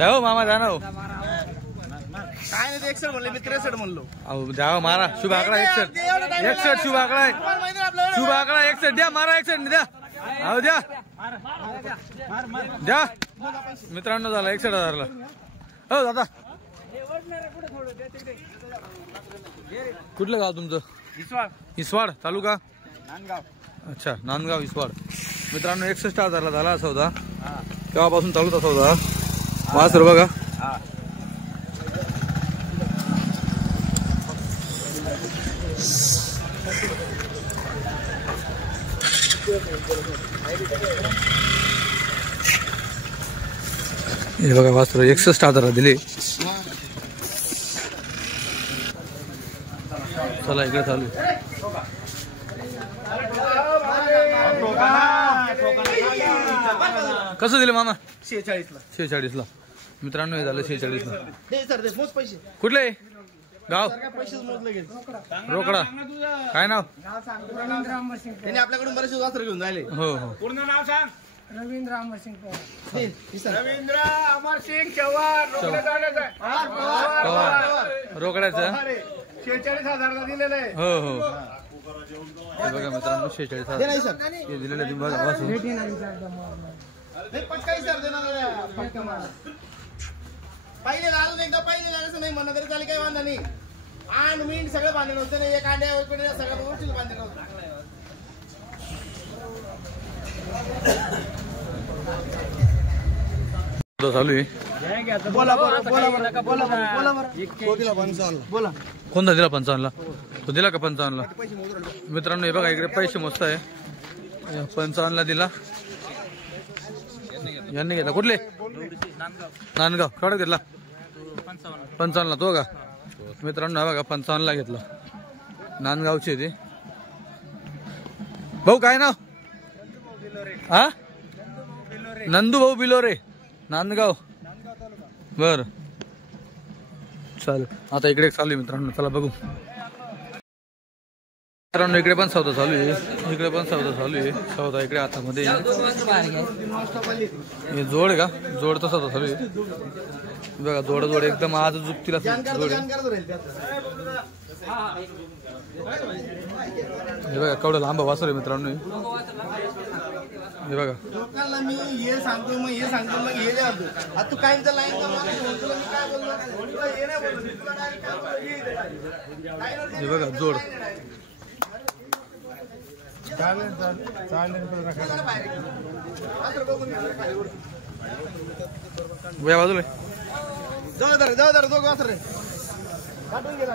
हो मामा जा ना हो काय नाही 61 म्हणले मी 63 म्हणलो. अहो द्या मारा शुभ आकडा 61 शुभ आकडा आहे. शुभ आकडा 61 द्या मारा 61 द्या. अहो द्या द्या मित्रांनो झाला 61,000ला. हो दादा कुठलं गाव तुमचं? इसवाड तालुका अच्छा नांदगाव इसवाड. मित्रांनो 61,000ला झाला सौदा. केव्हापासून चालू होता सौदा? वासर बघा हे बघा वासर 61,000 दिले. चला इकडे चालू कसं दिलं मामा? 46ला. मित्रांनो हे झालं 46ला. कुठले गाव? रोकडा. काय नाव? त्यांनी आपल्याकडून बरेचसे वासर घेऊन जायले. हो हो पूर्ण नाव सांग. रवींद्र अमरसिंग चव्हाण. रोकड्याचं 46,000 दिलेलं आहे. हो हो हे बघा मित्रांनो 46,000 हे दिलेलं बघा वासरू. पहिले लागलं एकदा पहिले लागायचं नाही म्हणलं तरी चालेल काही वांधा नाही. आण मीन सगळं बांधलं होतं नाही. एक अंड्या सगळं गोष्टी बांधलं होतं. चालू आहे. बोला बोला बोला बोला बोला बोला. कोणता दिला 55ला? तो दिला का 55ला? मित्रांनो हे बघा इकडे पैसे मस्त आहे. 55ला दिला. यांनी घेतला. कुठले? नांदगाव. केवढा घेतला? 55ला तो का? मित्रांनो बघा 55ला घेतला. नांदगावचे ते भाऊ. काय नाव? हा नंदू भाऊ बिलोरे नांदगाव. बर चालेल. आता इकडे चालू आहे मित्रांनो. चला बघू. मित्रांनो इकडे पण सौदा चालू आहे. इकडे पण सौदा चालू आहे. सौदा इकडे हातामध्ये हे जोड का? जोडचा सौदा चालू आहे बघा. जोड एकदम आज जुपतीला जोड. हे बघा केवढं लांब वासर आहे मित्रांनो. हे बघा लोकांना मी हे सांगतो मग हे सांगतो मग हे जातो. आता तू काय लाईन हे बघा जोड. बाजूला जाऊ दोघं वासर रे काटून गेला.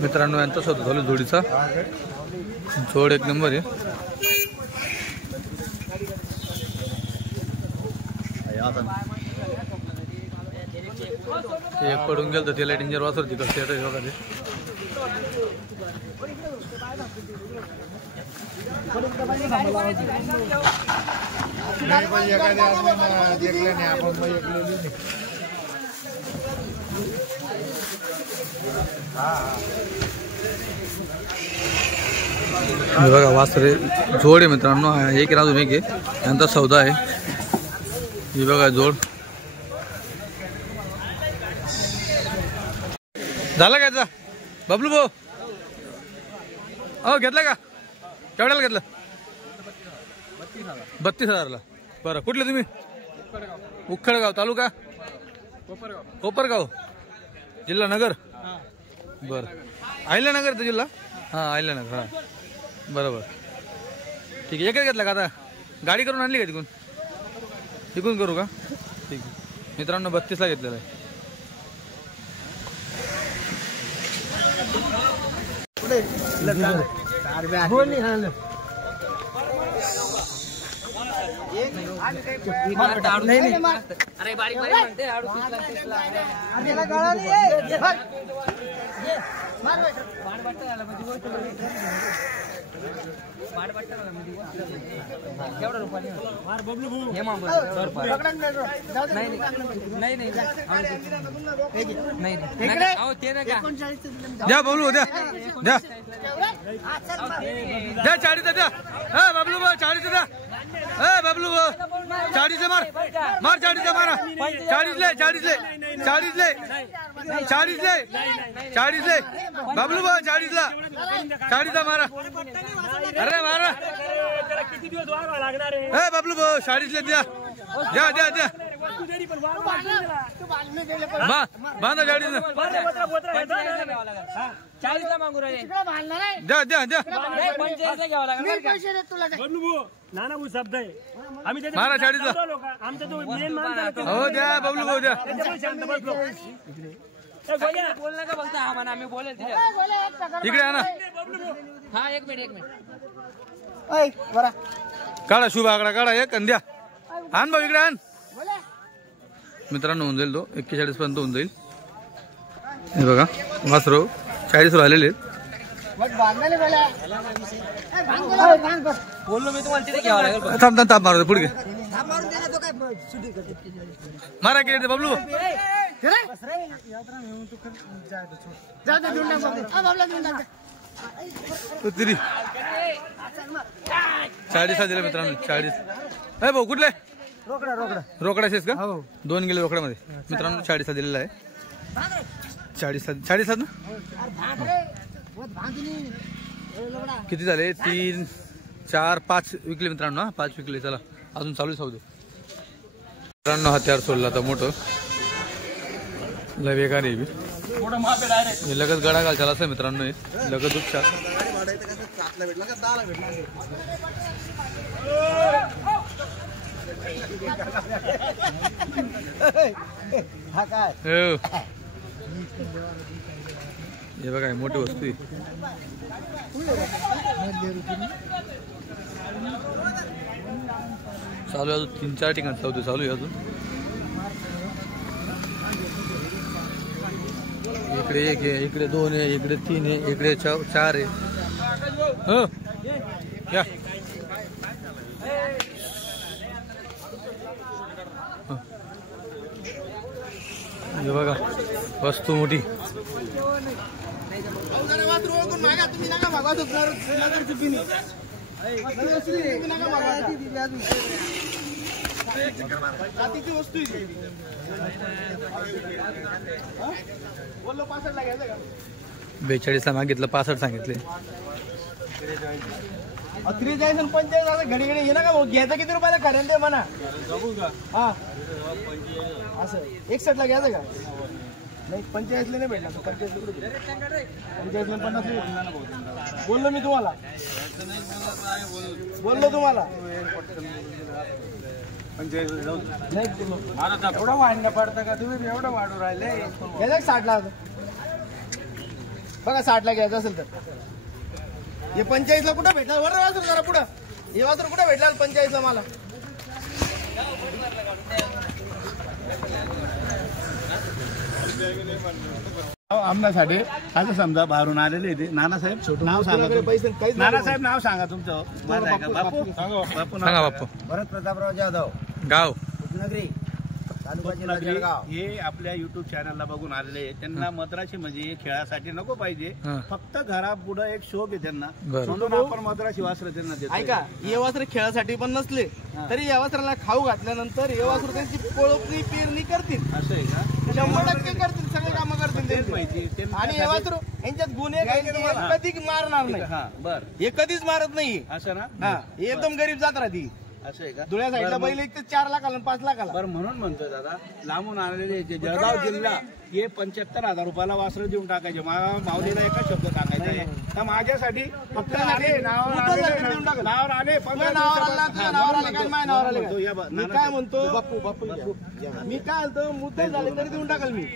मित्रांनो यांचा सौदा झाला जोडीचा. जोड एक नंबर आहे. एक पडून गेलं तर त्याला डेंजर वासर तिकडचे येतं बघा ते. बघा वासरे जोड आहे मित्रांनो. एक अजून एक आहे. यांचा सौदा आहे. हे बघा जोड झाला घ्यायचा. बबलू भाऊ हो घेतला का? केवढ्याला घेतलं? 32,000ला. बरं कुठले तुम्ही? उखळगाव तालुका कोपरगाव जिल्हा नगर. बरं अहिल्यानगर तर जिल्हा. हां अहिल्यानगर. हां बरोबर ठीक आहे. एकच घेतला का? आता गाडी करून आणली का तिकून? तिकून करू का? ठीक आहे मित्रांनो 32ला घेतलेला आहे. अरे बारीक म्हणते केवढा रुपये हे मागून नाही नाही अहो ते नाही का द्या बबलू द्या द्या द्या 40 द्या हा बबलू 40 द्या ए बबलू 40 मार मार 40 मारा 40 ले 40 ले 40 ले 40 ले 40 ले बबलू 40 ला 40 मारा अरे मारा किती दिवस वाढवा लागणार आहे? ए बबलू 40 ले द्या द्या द्या द्या बांधा 40 40ला मागू राहिले द्या द्या द्या 45ला घ्यावं लागणार नाना भाऊ शब्द आहे आम्ही त्याच्या मारा 40 ला लोक आमचा तो मेन माणूस हो द्या बबलू द्या त्याच्यामुळे शांत बसलो बोल नका फक्त हा म्हणा आम्ही बोलेल तिच्या इकडे आणा हा एक मिनिट काढा शुभ आकडा काढा एक आणि द्या आण भाऊ इकडे आण मित्रांनो होऊन जाईल तो 41 पर्यंत होऊन जाईल हे बघा वासरो 40 आलेले बोललो मी तुम्हाला तिथे घ्यावं लागेल थांब थांब थांब मारू पुढे मारा की बबलू तरी 40 दिले मित्रांनो 40 ए भाऊ कुठले रोकडाचेच का 2 गेले रोकड्यामध्ये मित्रांनो 40 दिलेला आहे 40 ना किती झाले 3 4 5 विकले मित्रांनो 5 विकले चला अजून चालू जाऊ दे मित्रांनो हत्यार सोडला तर मोठं लय बेकार आहे हे लगत गडा घाल चला असं मित्रांनो हे लगत उपचार हे बघा मोठी वस्तू आहे चालू आहे अजून 3-4 ठिकाणी चालू आहे अजून इकडे 1 आहे इकडे 2 आहे इकडे 3 आहे इकडे 4 आहे हो या हे बघा वस्तू मोठी वस्तू 42 ला मागितलं 65 सांगितले 43 आणि 45 घडी घडी ये ना का घ्यायचं किती रुपयाला खरेन ते म्हणा हा असं 61 ला घ्यायचं का नाही 45 ला नाही भेटला 45 ला 50 बोललो मी तुम्हाला एवढं वाढणं पडतं का तुम्ही एवढं वाढू राहिले घ्यायचं 60 ला बघा 60 ला घ्यायचं असेल तर हे 45 ला कुठं भेटला वर वासर जरा पुढं हे वासर कुठं भेटला 45 ला मला आमण्यासाठी आता समजा बाहेरून आलेले ते नानासाहेब नाव सांगा नानासाहेब नाव सांगा तुमचं बापू सांगा बापू भरत प्रतापराव जाधव गाव उपनगरी हे आपल्या युट्यूब चॅनलला बघून आलेले त्यांना मद्राशी म्हणजे खेळासाठी नको पाहिजे फक्त घरापुढे एक शोक आहे त्यांना म्हणून आपण मद्राशी वासर त्यांना देतो ऐका हे वासर खेळासाठी पण नसले तरी या वासराला खाऊ घातल्यानंतर हे वासर त्यांची कोळपणी पेरणी करतील असं आहे का 100% करतील सगळे कामं करतील माहिती आणि हे वासर यांच्यात गुन्हे कधी मारणार नाही बर हे कधीच मारत नाही असं ना हा हे एकदम गरीब जात राहती असं आहे का धुळ्या साईडला बैल एक ते 4 लाखाला 5 लाखाला बरं म्हणून म्हणतो दादा लांबून आलेले जे जळगाव जिल्हा हे 75,000 रुपयाला वासर देऊन टाकायचे माऊलीला एकच शब्द टाकायचा आहे तर माझ्यासाठी फक्त नावावर आले मी काय म्हणतो मी काय म्हणतो मुद्दे झाले तरी देऊन टाकाल मी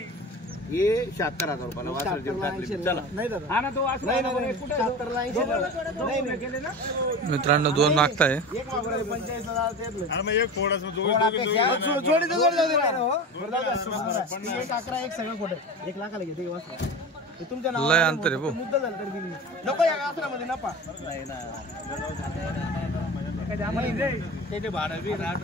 हे 76,000 रुपयाला वासर देऊन टाकले चला नाही दादा हा ना तो वासर नाही 70 ला 80 केले ना मित्रांनो 2 मागताय एक वापरायला 45 ला देत नाही एक थोडासा जोडीचं जोड जाऊ दे ना. एक 11 एक सगळं खोटं 1 लाखाला घेते वासर हे तुमच्या लय नावावर अंतर आहे भाऊ. मुद्दा झाला तरी दिली नको या आसनामध्ये नफा त्याचे भाडं बी राहत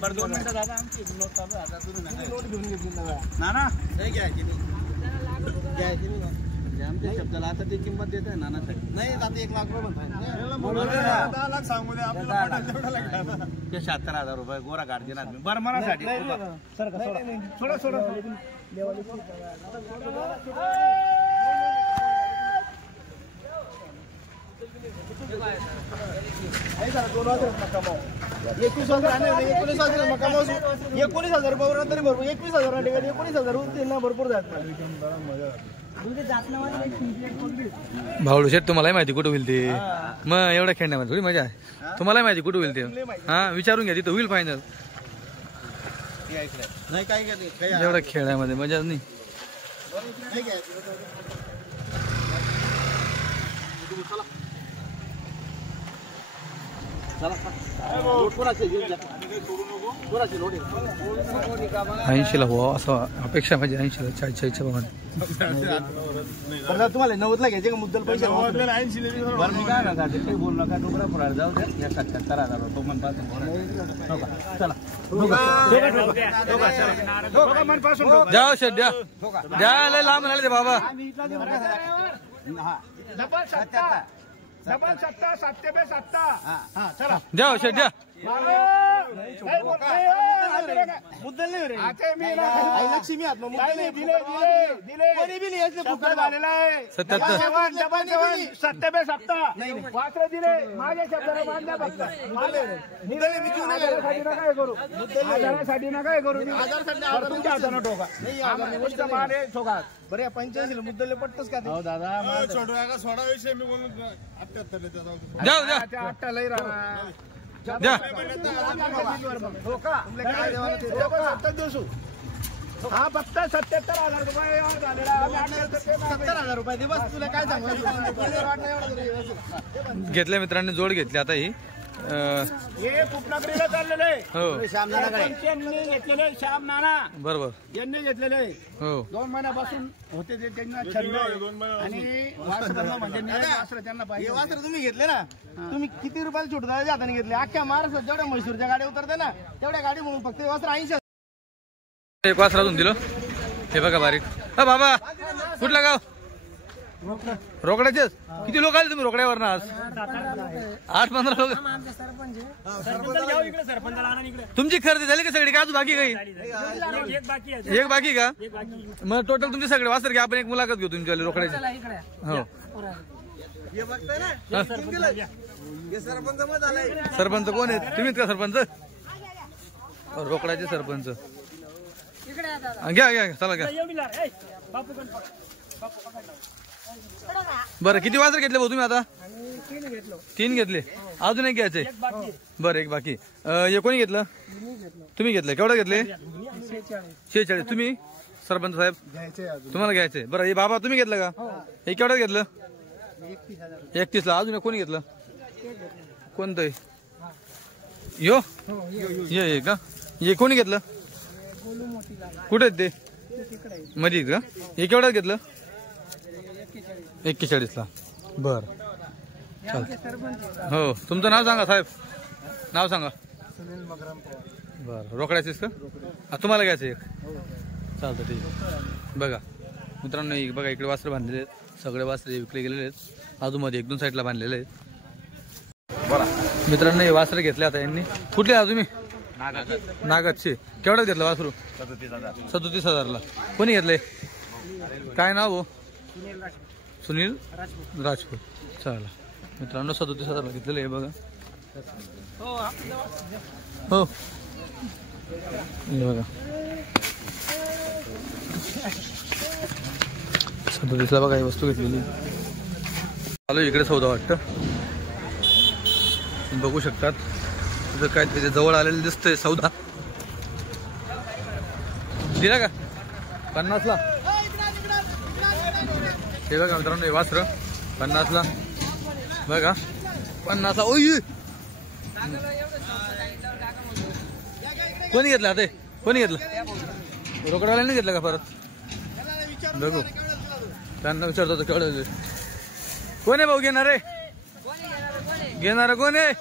बरं 2 मिनिटं दादा आमची नोट चालू आहे आता तुम्ही नका नोट घेऊन घेतली ना नाना नाही घ्यायची नाही आमच्या शब्दाला आता ती किंमत देत आहे नानासाठी नाही आता 1 लाख रुपये म्हणताय 10 लाख सांगू दे आपल्याला पटायला तेवढा लागला ते 76,000 रुपये गोरा गाड देणार मी बरमनासाठी सोडा सोडा नाही झालं 2 हजार कमाव 21,000 आणि 19,000 मग कमाव 19,000 रुपये तरी भरपूर 21,000 ठिकाणी 19,000 त्यांना भरपूर जात भावडू शेट तुम्हालाही माहिती कुठं होईल ते मग एवढ्या खेळण्यामध्ये थोडी मजा आहे तुम्हालाही माहिती कुठं होईल ते हा विचारून घ्या तिथं होईल फायनल नाही काय एवढ्या खेळण्यामध्ये मजा नाही ऐंशीला हो असं अपेक्षा माझी 80ला 40च्या भावाने तुम्हाला 90ला घ्यायचे का मुद्दल पैसे बरं मी काय ना काही बोलू नका डोकरा फराळ जाऊ द्या या 77,000 तो म्हणतात चला जाओ शेट द्या द्या लय लांब म्हणाले ते बाबा जाओ शेट द्या मुद्दल नाही रे लक्ष्मी आत्मा मुद्दल नाही दिले कोणी बी नाही यातले फुकट झालेला आहे 77 वासरे दिले माझ्या शब्दाला मानल्या फक्त मुद्दल मी घेऊन काय करू आजारासाठी ना काय करू तुमच्या हातानं ठोका तुमचा माल आहे ठोका बरं 85 मुद्दल पटतच का हो दादा सोडा विषय मी बोलून 78 जाऊ द्या त्या 8 लई राहणार द्या हा फक्त 77,000 रुपये झालेला 70,000 रुपये दे बस तुला काय सांगायचं घेतल्या मित्रांनी जोड घेतली आता ही हे उपनगरीला चाललेलं आहे हो त्यांनी घेतलेले श्याम नाना बरोबर यांनी घेतलेले आहे हो 2 महिन्यापासून होते ते त्यांना छंद आणि वासरांना म्हणजे वासरं त्यांना हे पाहिजे वासर तुम्ही घेतले ना तुम्ही किती रुपयाला छोटदाच्या हाताने घेतले अख्ख्या महाराष्ट्रात जेवढ्या म्हैसूरच्या गाड्या उतरते ना तेवढ्या गाडी म्हणून फक्त वासर 80 एक वासरा अजून दिलं हे बघा बारीक हा बाबा कुठलं गाव रोकड्याचेच किती लोक आले तुम्ही रोकड्यावर आज 8-15 लोक तुमची खरेदी झाली का सगळी का अजून बाकी काही एक बाकी का मग टोटल तुमचे सगळे वासर घ्या आपण एक मुलाखत घेऊ तुमच्या रोकड्याची हो सरपंच कोण आहेत तुम्हीच का सरपंच रोकड्याचे सरपंच घ्या घ्या चला घ्या बरं किती वासर घेतले भाऊ तुम्ही आता 3 घेतले अजून एक घ्यायचे बरं एक बाकी हे कोणी घेतलं तुम्ही घेतलं केवढं घेतले 46 तुम्ही सरपंच साहेब तुम्हाला घ्यायचे बरं हे बाबा तुम्ही घेतलं का हे केवढं घेतलं 31ला अजून कोणी घेतलं कोणतं यो ये का हे कोणी घेतलं कुठे आहेत ते मध्ये का हे केवढ्यात घेतलं 41ला बर हो तुमचं नाव सांगा साहेब नाव सांगा बरं रोकड्याचीच का तुम्हाला घ्यायचं एक चालतं ठीक आहे बघा मित्रांनो बघा इकडे वासरं बांधलेले आहेत सगळे वासरे विकले गेलेले आहेत आजूमध्ये 1-2 साईडला बांधलेले आहेत बरं मित्रांनो हे वासरे घेतले आता यांनी कुठले आ तुम्ही नागदचे केवढ्यात घेतलं वासरू 37,000ला कोणी घेतलंय काय नाव हो सुनील राजपूत चला मित्रांनो 37,000ला घेतलेलं आहे बघा हो बघा 37ला बघा ही वस्तू घेतलेली चालू इकडे सौदा वाटतं बघू शकतात तिथं काय त्याच्या जवळ आलेलं दिसतंय सौदा दिला का 50ला हे बघा मित्रांनो हे वासर 50ला बघा 50ला ओय कोणी घेतलं आता कोणी घेतलं रोकडवाल्याने घेतलं का परत बघू त्यांना विचारतो तर केवढं कोण आहे भाऊ घेणार आहे घेणार कोण आहे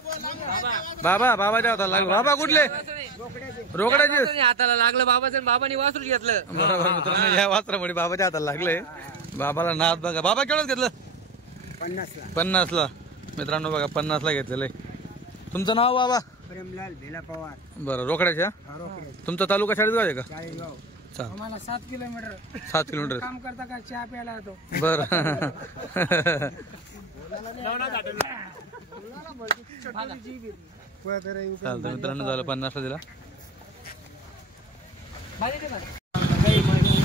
बाबा बाबाच्या हाताला लागलं बाबा कुठले रोकड्याचे हाताला लागलं बाबाचं बाबांनी वासरूच घेतलं बरोबर मित्रांनो या वासरामुळे बाबाच्या हाताला लागले बाबाला नाद बघा बाबा केवढं घेतलं 50ला मित्रांनो बघा 50ला घेतलेलं आहे तुमचं नाव बाबा प्रेमलाल भेला पवार बरं रोकड्याच्या तुमचा तालुका शाळेत आहे का चाल आम्हाला 7 किलोमीटर 7 किलोमीटर काम करता का चहा प्यायला येतो बरं चालतं मित्रांनो झालं 50ला दिला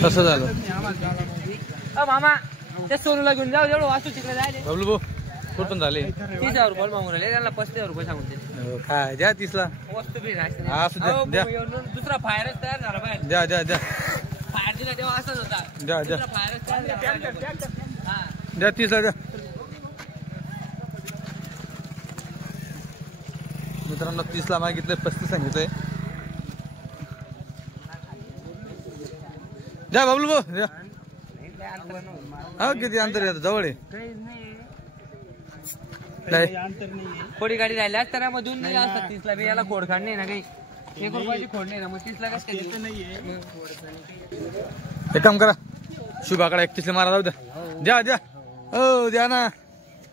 कसं झालं मामा त्या सोनूला घेऊन जाऊ जेवढं वास्तू तिकडे जायले बबलू भाऊ कुठून झाले 30,000 रुपये मागून राहिले त्यांना 35,000 रुपये सांगून दिले काय द्या 30ला वस्तू बी नाही असू द्या द्या दुसरा फायरच तयार झाला पाहिजे द्या द्या द्या फायर दिला तेव्हा असंच होता द्या द्या फायरच तयार झाला द्या 30ला द्या मित्रांनो 30ला मागितलं 35 सांगितलंय द्या बबलू भाऊ द्या हा किती अंतर येतं जवळ आहे खोडी गाडी राहिली आज तर मधून नाही असतात 30ला बी याला खोड खाड नाही ना काही 1 रुपयाची खोड नाही ना मग 30ला कसं काय एक काम करा शुभाकडे 31ला मारा जाऊ द्या द्या द्या हो द्या ना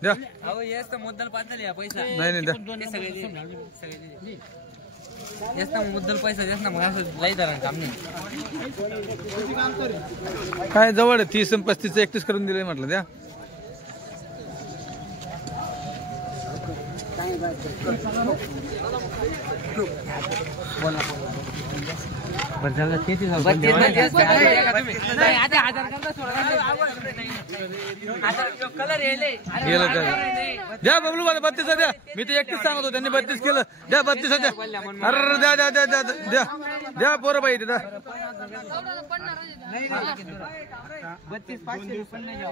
द्या अहो येस तर मुद्दल पाच या पैसा नाही नाही द्या सगळे येस ना मुद्दल पैसा येस ना मग असं लाई धरा काम नाही काय जवळ आहे 30 आणि 35 31 करून दिले म्हटलं द्या कलर गेलं का द्या बबलू मला 32 द्या मी ते 31 सांगतो त्यांनी 32 केलं द्या 32 द्या अरे द्या द्या द्या द्या द्या द्या पोरं बाई द्या 32,500 पण नाही 32,500 पण नाही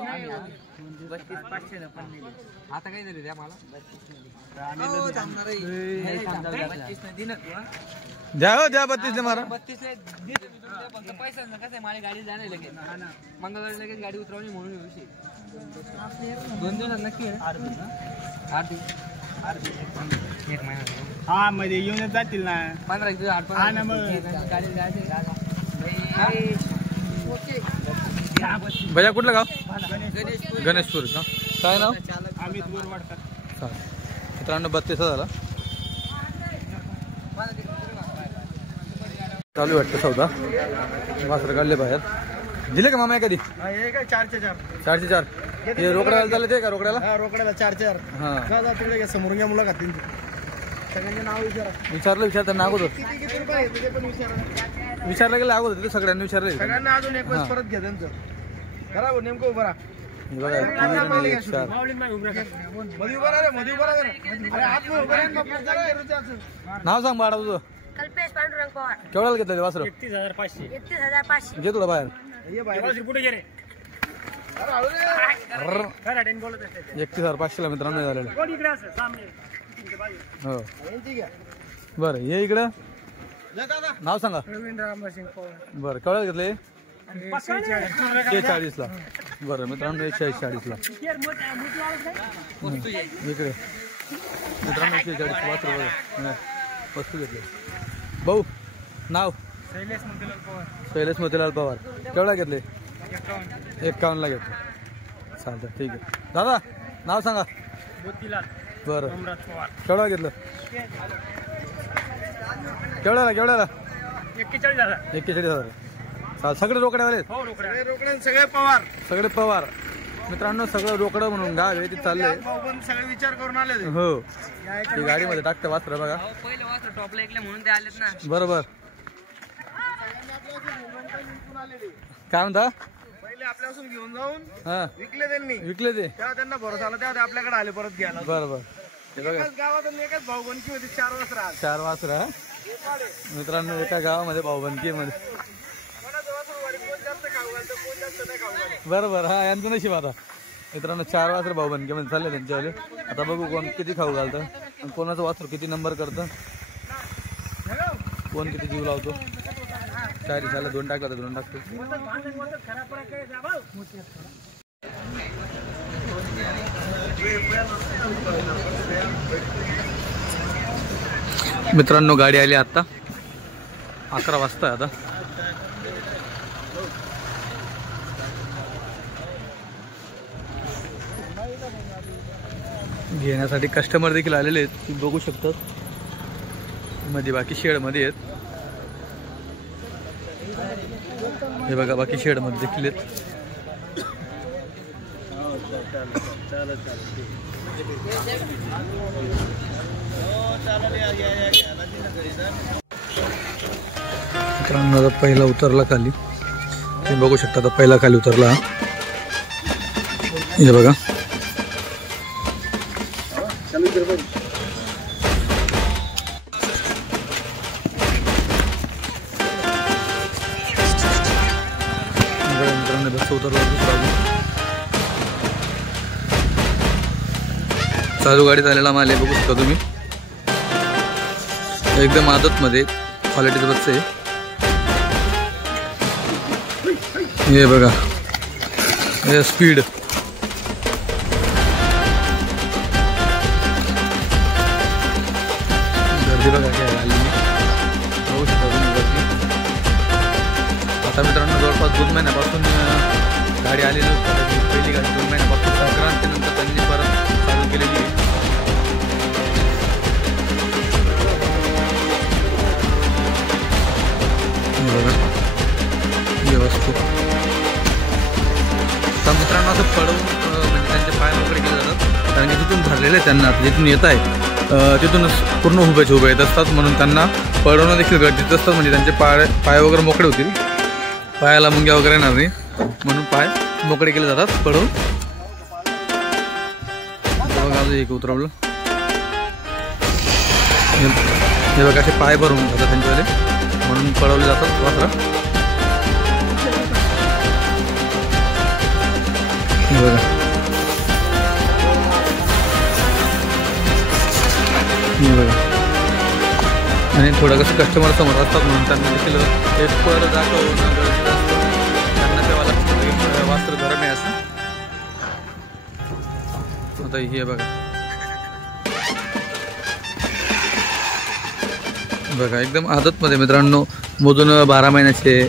आता काय झालं द्या मला द्या हो द्या 32 मारा 32 फक्त पैसा कसं आहे माझी गाडी जाणार लगेच मंगळवारी लगेच गाडी उतरवली म्हणून विषय 2 दिवसात नक्की 8 दिवस 1 महिना हा मध्ये येऊन जातील ना 15 दिवस 8 हा ना मग. गाडी जायची भैया कुठलं गाव गणेशपूर का काय नाव आम्ही वाटतात चालेल मित्रांनो 32 झाला चालू वाटतं सौदा वासर काढले बाहेर दिले का मामा कधी 4 हे रोकड्याला झाले ते का रोकड्याला रोकड्याला 4 हा तिकडे समोरून घ्या मुलं खातील सगळ्यांचे नाव विचारा विचारलं ना अगोदर किती रुपये घेतो ते पण विचारा विचारलं गेलं अगोदर ते सगळ्यांनी विचारलं सगळ्यांना अजून एक वेळेस परत घ्या त्यांचं करा नेमकं उभं राहा बघा 1 4 मध्ये उभं राहा रे मध्ये उभं राहा अरे आत उभं राहा नाव सांग बाळा तुझं कल्पेश पांडुरंग पवार केवढ्याला घेतलं वासर 31,500 घे तुला बाहेर ये बाहेर कुठे गेले 31,500 मित्रांनो झालेलं हो बरं ये इकडं नाव सांगा रवींद्र रामसिंग पवार बरं केवढ्याला घेतले 40ला बरं मित्रांनो 140ला इकडे मित्रांनो 140 वासर बघा वस्तू घेतले भाऊ नाव शैलेश मोतीलाल पवार केवढा घेतले 51ला घेतले चालतं ठीक आहे दादा नाव सांगा बरं केवढा घेतलं केवढ्याला 41,000 चाल सगळे रोकड्यावाले सगळे पवार सगळे पवार मित्रांनो सगळं रोकडं म्हणून गाव आहे ते चाललंय सगळे विचार करून आले हो ते गाडीमध्ये टाकतं वासर बघा पहिलं वासर टॉपला ऐकलं म्हणून ते आलेत ना बरोबर काय म्हणता पहिले आपल्यापासून घेऊन जाऊन हा विकले त्यांनी विकले ते तेव्हा त्यांना भरोसा आला तेव्हा ते आपल्याकडे आले परत घ्यायला बरोबर हे बघा एकाच गावातून एकाच भाऊबंदकी होती 4 वर्ष राहत 4 वासर हा मित्रांनो एका गावामध्ये भाऊबंदकी मध्ये कोणाचं वासर वाढी कोण जास्त खाऊ घालतं कोण जास्त नाही खाऊ घालत बरोबर हा यांचं नशीब आता मित्रांनो 4 वासर भाऊबंदकी मध्ये चालले त्यांच्यावाले आता बघू कोण किती खाऊ घालतं आणि कोणाचं वासर किती नंबर करतं कोण किती जीव लावतो चार झालं 2 टाकला तर 2 टाकतो. मित्रांनो गाडी आली आता 11 वाजता आता. घेण्यासाठी कस्टमर देखील आलेले आहेत, तुम्ही बघू शकता. मध्ये बाकी शेड मध्ये आहेत, हे बघा बाकी शेड मध्ये देखील आहेत. मित्रांनो आता पहिला उतरला खाली, तुम्ही बघू शकता. आता पहिला खाली उतरला, हे बघा. मित्रांनो बस उतरला. चालू गाडी झालेला माल आहे, बघू शकता तुम्ही. एकदम आदत मध्ये क्वालिटीचं बस आहे. हे बघा हे स्पीड. गर्दी बघा काय आली, बघू शकता तुम्ही गर्दी. आता मित्रांनो जवळपास 2 महिन्यापासून गाडी आलेली होती. पहिली गाडी 2 महिन्यापासून संक्रांतीनंतर त्यांनी परत चालू केलेली आहे. बघा ही वस्तू. तर मित्रांनो असं पळवून म्हणजे त्यांचे पाय वगैरे केले जातात, कारण की तिथून भरलेले आहेत त्यांना. जिथून येत आहे तिथूनच पूर्ण उभे येत असतात, म्हणून त्यांना पळवणं देखील गरजेचं असतं. म्हणजे त्यांचे पाय वगैरे मोकळे होतील, पायाला मुंग्या वगैरे येणार नाही, म्हणून पाय मोकळे केले जातात पळवून. बघा अजून एक उतरवलं, हे बघा असे पाय भरून जातात त्यांच्यावाले, म्हणून पळवले जातात वासरा. हे बघा हे बघा. आणि थोडं कसं कस्टमर समोर असतात म्हणून त्यांना देखील एक पर दाखवणं गरजेचं असतं. त्यांना तेव्हा वास्त्र गरम आहे असं. आता हे बघा बघा एकदम आदतमध्ये मित्रांनो. मोजून 12 महिन्याचे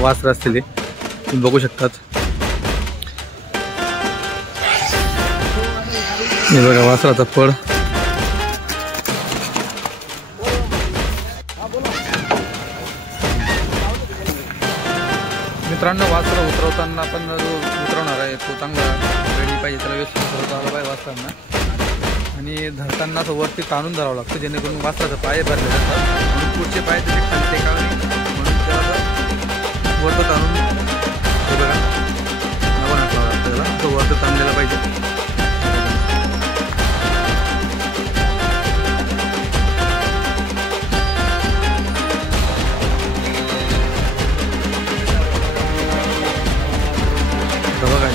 वासर असतील तुम्ही बघू शकतात. हे बघा वासराचा फळ. मित्रांनो वासरं उतरवताना पण जो उतरवणार आहे तो चांगला रेडी पाहिजे, त्याला व्यवस्थित उतरवता आला पाहिजे वासरांना. आणि धरताना असं वरती ताणून धरावं लागतं, जेणेकरून वासराचं पाय भरले जातात. म्हणून पुढचे पाय त्याचे खाली टेकावे, म्हणून त्याला वरतं ताणून हे बघा नवं टाकावं लागतं त्याला, तो वरतं ताणलेला पाहिजे. बघा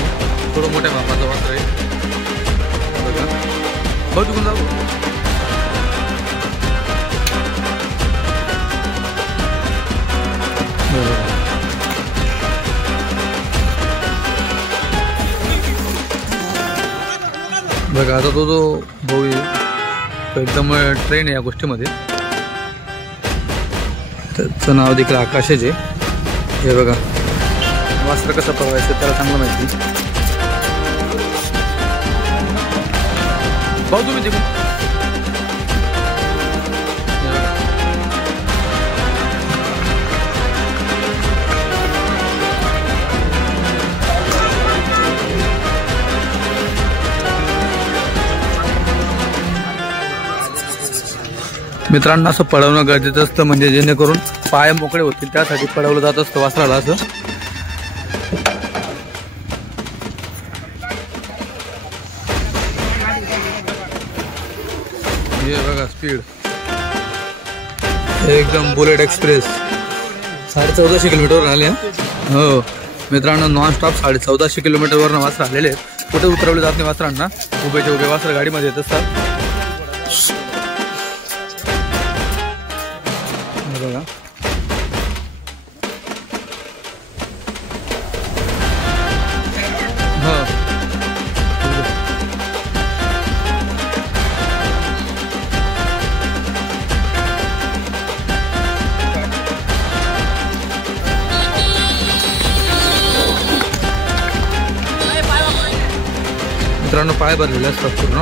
थोडं मोठ्या मापाचं वासर आहे बघा. बहुत गुंदा बघा. आता तो जो भाऊ आहे तो एकदम ट्रेन आहे या गोष्टीमध्ये. त्याचं नाव देखील आकाशच आहे. हे बघा वासर कसं पळवायचं त्याला चांगलं माहिती. भाऊ तुम्ही तिकडून मित्रांनो असं पळवणं गरजेचं असतं, म्हणजे जेणेकरून पाय मोकळे होतील त्यासाठी पळवलं जात असतं वासराला असं. हे बघा स्पीड एकदम बुलेट एक्सप्रेस 1450 किलोमीटरवर आले. हो मित्रांनो नॉन स्टॉप 1450 किलोमीटरवरनं वासर आलेले आहेत. कुठे उतरवले जात नाही वासरांना, उभेचे उभे वासर गाडीमध्ये येत असतात. बघा मित्रांनो पाय भरलेले असतात पूर्ण.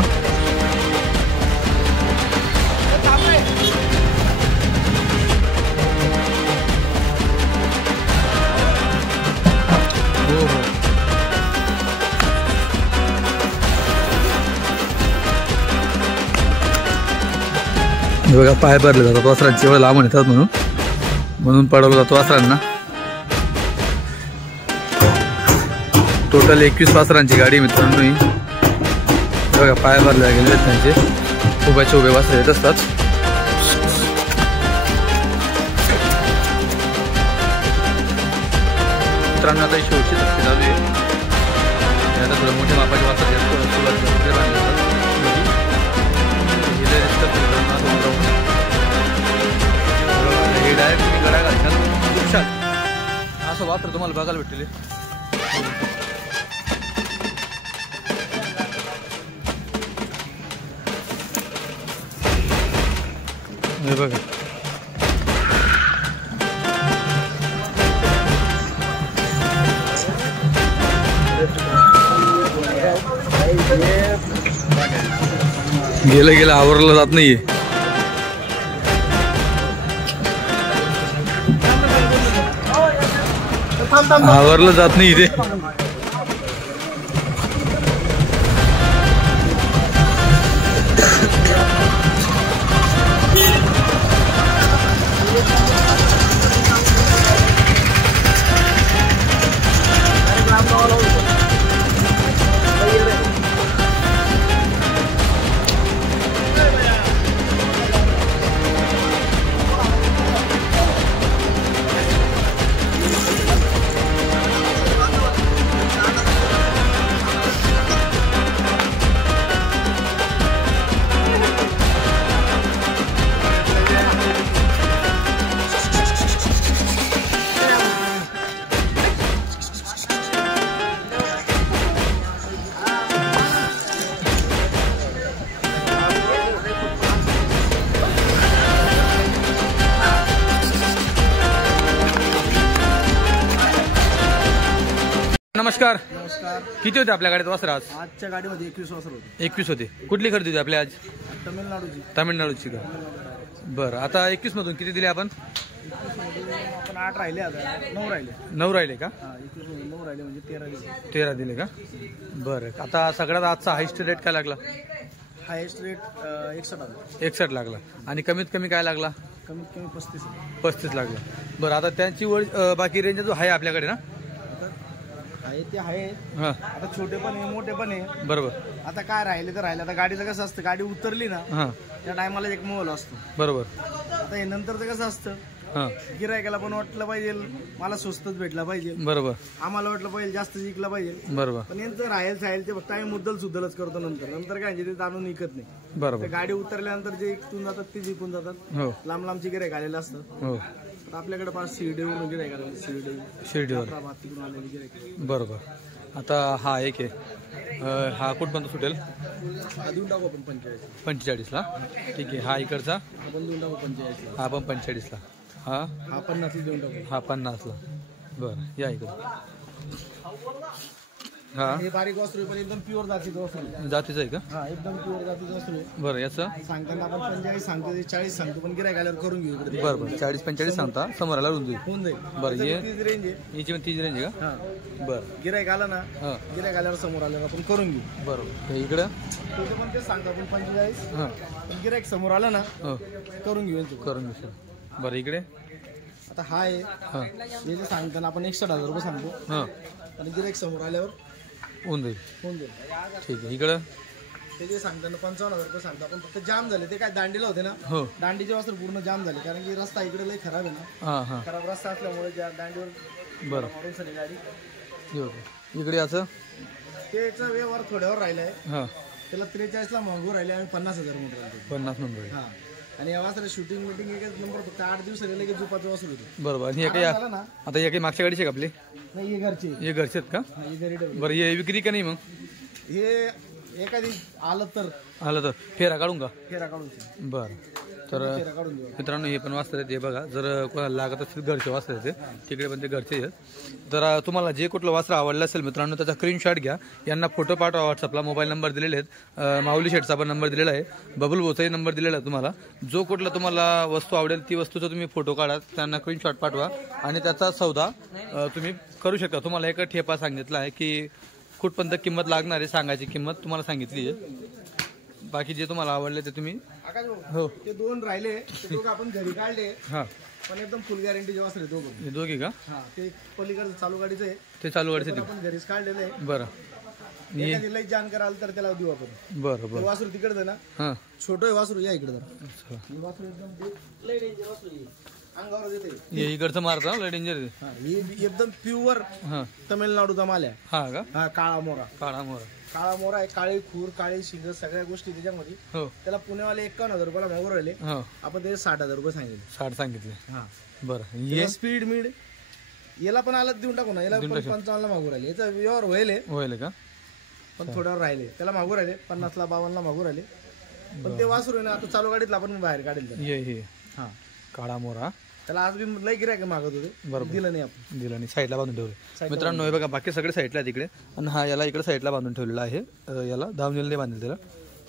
हो हो बघा पाय भरले जातात वासरांची, एवढं लांबून येतात म्हणून पडवलं जातो वासरांना. टोटल 21 वासरांची गाडी मित्रांनो ही. बघा पाय भरले गेले त्यांचे, उभे वासर येत असतात. मित्रांनो आता शेवटची तक्ती चालू आहे. आता थोडं मोठे मापाचे वासर हे डायरेक्ट तुम्ही गड्या घालशाल दुपशाल असं वापर तुम्हाला बघायला भेटले. हे बघा गेलं आवरलं जात नाहीये. आवरलं जात नाही इथे. नमस्कार. नमस्कार. किती होते आपल्या गाडीत वासर आज? आजच्या गाडीमध्ये 21 वासर होते. 21 होते. कुठली खरेदी होती आपल्या आज? तामिळनाडूची का? बरं. आता 21 मधून किती दिले आपण? आपण 8 राहिले, आता 9 राहिले. 9 राहिले का? 21 मधून 9 राहिले म्हणजे 13 दिले. 13 दिले का? बरं. आता सगळ्यात आजचा हायस्ट रेट काय लागला? हायेस्ट रेट 61 61 लागला. आणि कमीत कमी काय लागला? कमीत कमी 35 लागला. बरं. आता त्यांची बाकी रेंज जो आहे आपल्याकडे ना आहे ते आहे. हां आता छोटे पण आहे, मोठे पण आहे. बरोबर. आता काय राहिले तर राहिले. आता गाडीचं कसं असतं, गाडी उतरली ना हां त्या टायमाला एक मोल असतो. बरोबर. आता हे नंतरचं कसं असतं, हां गिरायकाला पण वाटलं पाहिजे मला स्वस्तच भेटला पाहिजे, बरोबर. आम्हाला वाटलं पाहिजे जास्त जिंकला पाहिजे. बरोबर. पण यांचं राहील ते फक्त आम्ही मुद्दल सुद्दलच करतो. नंतर काय ते जाणून विकत नाही. बरोबर. गाडी उतरल्यानंतर जे इकून जातात ते जिंकून जातात. हो लांबची गिरायक आलेलं असतं. हो. आपल्याकडे पास शिर्डीवरून गिरायक आलेलं, शिर्डीवर. तिकडून आलेली गिरायक. बरोबर. आता हा एक आहे, हा कुठपर्यंत सुटेल? देऊन टाकू आपण 45ला. ठीक आहे. हा इकडचा आपण देऊन टाकू 45. हा पण 45ला. हा हा 50 देऊन टाकू. हा 50ला. बरं. या इकडे. हा हे बारीक वासरू पण एकदम प्युअर जातीचं वासरू. जातीचं आहे का? हा एकदम प्युअर जातीचं वासरू. बरं. याचं सांगताना आपण 45 सांगतो, 40 सांगतो, पण गिरायक आल्यावर करून घेऊ इकडे. बरं बरं. 40-45 सांगता, समोर आला रुंदी होऊन जाईल. बरं. तीच रेंज आहे. याची पण तीच रेंज आहे का? हा बरं. गिरायक आला ना, हां गिरायक आल्यावर समोर आल्यावर आपण करून घेऊ. बरोबर. इकडं तुझं पण तेच सांगतो आपण 45. हां पण गिरायक समोर आलं ना हो करून घेऊ यांचं. करून घेऊ. बरं. इकडे आता हा आहे, हां हे जे सांगताना आपण 61,000 रुपये सांगतो, हां आणि गिरायक समोर आल्यावर होऊन जाईल. होऊन जाईल. ठीक आहे. इकडं ते जे सांगताना 55,000 रुपये सांगतो आपण. फक्त जाम झाले ते काय दांडीला होते ना, हो दांडीचे वस्त्र पूर्ण जाम झाले, कारण की रस्ता इकडे लय खराब आहे ना. हां हां खराब रस्ता असल्यामुळे दांडीवर बरं. मारून सगळी गाडी. येऊ. इकडे असं त्याचा व्यवहार थोड्यावर राहिला आहे. हां त्याला 43ला मागू राहिले आणि 50,000 म्हणून राहिले. 50 नंबर. हा. आणि या वासरा शूटिंग मिटिंग एकच नंबर. फक्त 8 दिवस राहिले की झोपाचं वासर होतं. बरोबर. आणि हे काही झालं ना. आता हे काही मागच्या गाडीचे का आपले? नाही हे घरचे. हे घरचे आहेत का? हा, हे घरी ठेवले. बरं. हे विक्री का नाही मग? हे एखादी आलं तर आलं तर फेरा काढून का? फेरा काढून. बरं. तर फेरा काढून देऊ. मित्रांनो हे पण वाचतात आहेत, हे बघा जर कोणाला लागत असतील घरचे वाचतात ते तिकडे पण ते घरचे आहेत. तर तुम्हाला जे कुठलं वस्त्र आवडलं असेल मित्रांनो त्याचा स्क्रीनशॉट घ्या, यांना फोटो पाठवा व्हॉट्सअपला, मोबाईल नंबर दिलेले आहेत, माऊली शेठचा पण नंबर दिलेला आहे, बबुल बोचाही नंबर दिलेला आहे तुम्हाला. जो कुठला तुम्हाला वस्तू आवडेल ती वस्तूचा तुम्ही फोटो काढा, त्यांना स्क्रीनशॉट पाठवा आणि त्याचा सौदा तुम्ही करू शकता. तुम्हाला एक ठेपा सांगितला आहे की कुठपर्यंत किंमत लागणार आहे, सांगायची किंमत तुम्हाला सांगितली आहे. बाकी जे तुम्हाला आवडले ते तुम्ही आकाश भाऊ, हो ते 2 राहिले ते दोघं आपण घरी काढले, हां पण एकदम फुल गॅरंटीचे वासरे आहेत दोघं. हे दोघी का? हा, ते पलीकडचं चालू गाडीचं आहे, ते चालू ते गाडीचे पण आपण घरीच काढलेलं आहे. बरं एखादी लई जाण कराल तर त्याला देऊ आपण. बरं ते बरं वासरू तिकडचं ना, हां छोटं आहे वासरू, या इकडे जरा. अच्छा. हे वासरू एकदम लई डेंजर वासरू आहे. अंगावर येते. हे इकडचं मारता लय डेंजर आहे. हा, हे एकदम प्युअर हां तमिळनाडूचा माल आहे. हा का? हा, काळा मोरा. काळा मोरा. काळा मोरा आहे, काळे खूर, काळे शिंग, सगळ्या गोष्टी त्याच्यामध्ये. हो त्याला पुणेवाले 51,000 रुपयाला मागून राहिले, हो आपण ते 60,000 रुपये सांगितले. 60 सांगितले. हा, बरं हे स्पीड मिड याला पण आला देऊन टाकू ना, याला पण 55 मागू राहिले. याचा व्यवहार होईल होईल का? पण थोड्यावर राहिले, त्याला मागू राहिले 50ला 52ला मागू राहिले. पण ते वासरू आहे ना, आता चालू गाडीतला आपण बाहेर काढेल त्याला. हे हा, काळा मोरा त्याला आज बी लई गिऱ्हाईक मागत होते, बरोबर. दिलं नाही आपण. दिला आणि साईडला बांधून ठेवले. मित्रांनो हे बघा बाकी सगळे साईडला आहे तिकडे, आणि हा याला इकडे साईडला बांधून ठेवलेला आहे. याला धावणीला बांधले, त्याला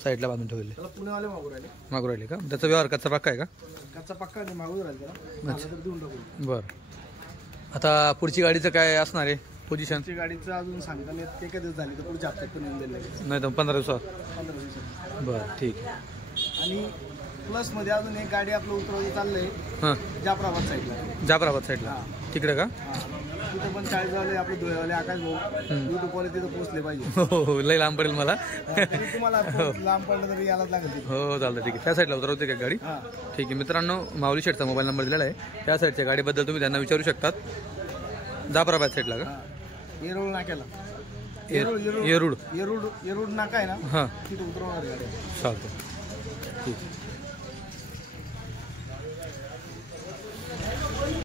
साईडला बांधून ठेवले. त्याला पुणेवाले मागू राहिले, मागू राहिले का? त्याचा व्यवहार कच्चा पक्का आहे का? कच्चा पक्का नाही, मागू राहिले त्याला, झालं तर देऊन टाकू. बरं आता पुढची गाडीचं काय असणार आहे पोझिशन? ती गाडीचं अजून सांगता नाही, ते कधी झाली तर पुढच्या हप्त्यात पण येऊन दिलं नाही तर 15 दिवसात. 15 दिवसात. बरं ठीक आहे. आणि प्लस मध्ये अजून एक गाडी आपलं उतरवली चाललंय हां जाफराबाद साईडला. जाफराबाद साईडला तिकडे का? तिथे पण 40 वाले आपले धुळेवाले आकाश भाऊ युट्यूब वाले तिथे पोहोचले पाहिजे. हो लई लांब पडेल मला. तरी तुम्हाला लांब पडलं तरी यायलाच लागेल. हो चालतं ठीक आहे. त्या साईडला उतरवते का गाडी? हा, ठीक आहे. मित्रांनो माऊली शेठचा मोबाईल नंबर दिलेला आहे, त्या साईडच्या गाडीबद्दल तुम्ही त्यांना विचारू शकतात. जाफराबाद साईडला का? येरूळ नाक्याला, येरूड. येरूड नाका आहे ना, हां तिथे उतरवणार गाडी. चालतं ठीक आहे.